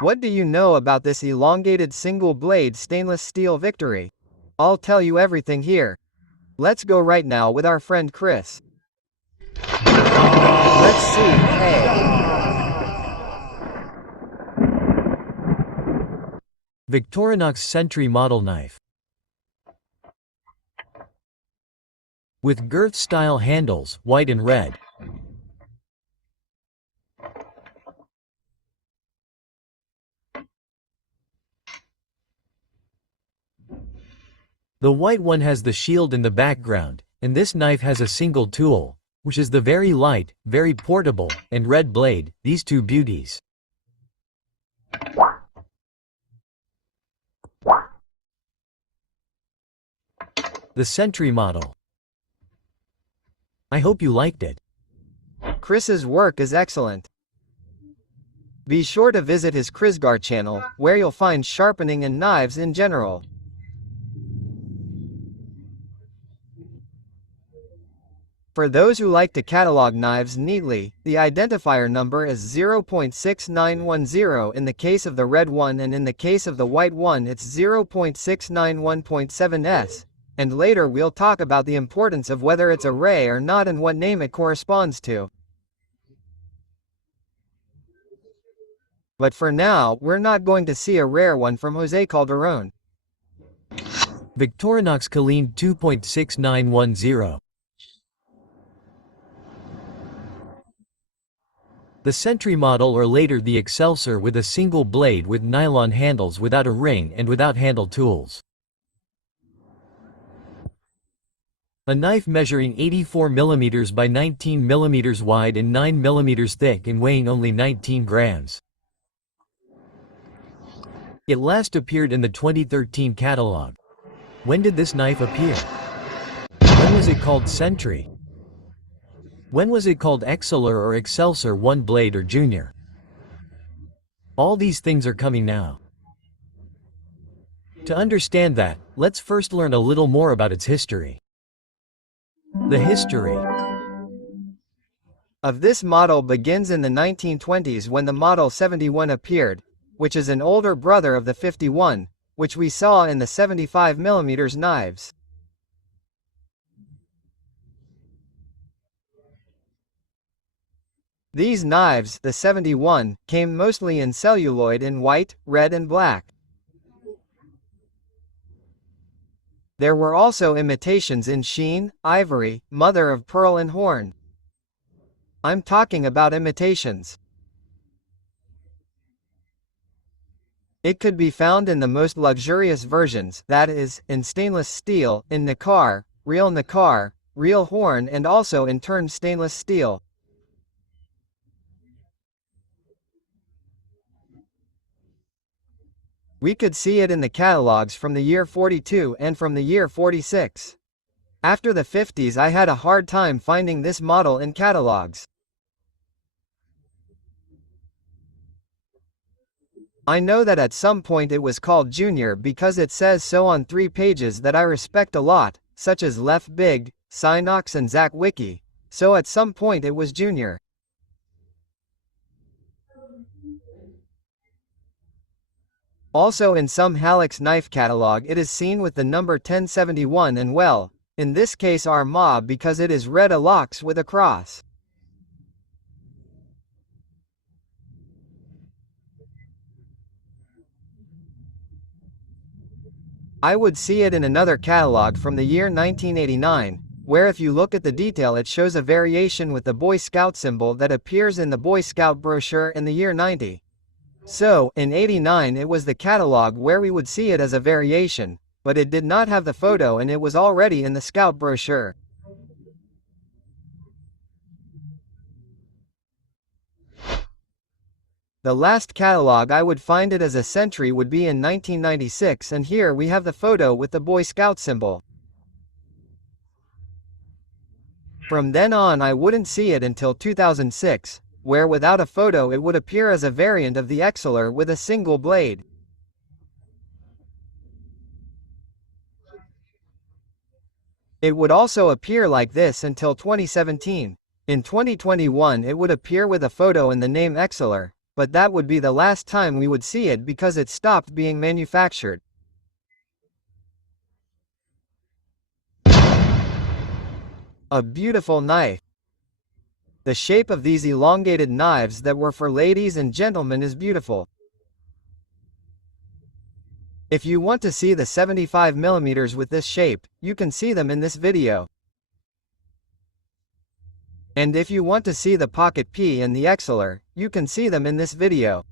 What do you know about this elongated single-blade stainless steel Victory? I'll tell you everything here. Let's go right now with our friend Chris. Let's see, hey. Victorinox Sentry model knife. With girth-style handles, white and red. The white one has the shield in the background, and this knife has a single tool, which is the very light, very portable, and red blade, these two beauties. The Sentry model. I hope you liked it. Chris's work is excellent. Be sure to visit his Chrisgar channel, where you'll find sharpening and knives in general. For those who like to catalog knives neatly, the identifier number is 0.6910 in the case of the red one, and in the case of the white one it's 0.691.7s, and later we'll talk about the importance of whether it's a ray or not and what name it corresponds to. But for now, we're not going to see a rare one from Jose Calderon. Victorinox Ecoline 2.6910. The Sentry model, or later the Excelsior, with a single blade with nylon handles without a ring and without handle tools. A knife measuring 84 mm by 19 mm wide and 9 mm thick and weighing only 19 grams. It last appeared in the 2013 catalog. When did this knife appear? When was it called Sentry? When was it called Excelsior or Excelsior One Blade or Junior? All these things are coming now. To understand that, let's first learn a little more about its history. The history of this model begins in the 1920s when the Model 71 appeared, which is an older brother of the 51, which we saw in the 75 mm knives. These knives, the 71, came mostly in celluloid in white, red and black. There were also imitations in sheen, ivory, mother of pearl and horn. I'm talking about imitations. It could be found in the most luxurious versions, that is, in stainless steel, in nacre, real horn, and also in turned stainless steel. We could see it in the catalogs from the year 42 and from the year 46. After the 50s I had a hard time finding this model in catalogs. I know that at some point it was called Junior because it says so on 3 pages that I respect a lot, such as Left Big, Synox and Zach Wiki, so at some point it was Junior. Also in some Halleck's knife catalog it is seen with the number 1071 and well, in this case Armagh because it is red alox with a cross. I would see it in another catalog from the year 1989, where if you look at the detail it shows a variation with the Boy Scout symbol that appears in the Boy Scout brochure in the year 90. So, in 89 it was the catalog where we would see it as a variation, but it did not have the photo and it was already in the Scout brochure. The last catalog I would find it as a Sentry would be in 1996, and here we have the photo with the Boy Scout symbol. From then on I wouldn't see it until 2006, where without a photo it would appear as a variant of the Excelsior with a single blade. It would also appear like this until 2017. In 2021 it would appear with a photo and the name Excelsior, but that would be the last time we would see it because it stopped being manufactured. A beautiful knife. The shape of these elongated knives that were for ladies and gentlemen is beautiful. If you want to see the 75mm with this shape, you can see them in this video. And if you want to see the Pocket P and the Excelsior, you can see them in this video.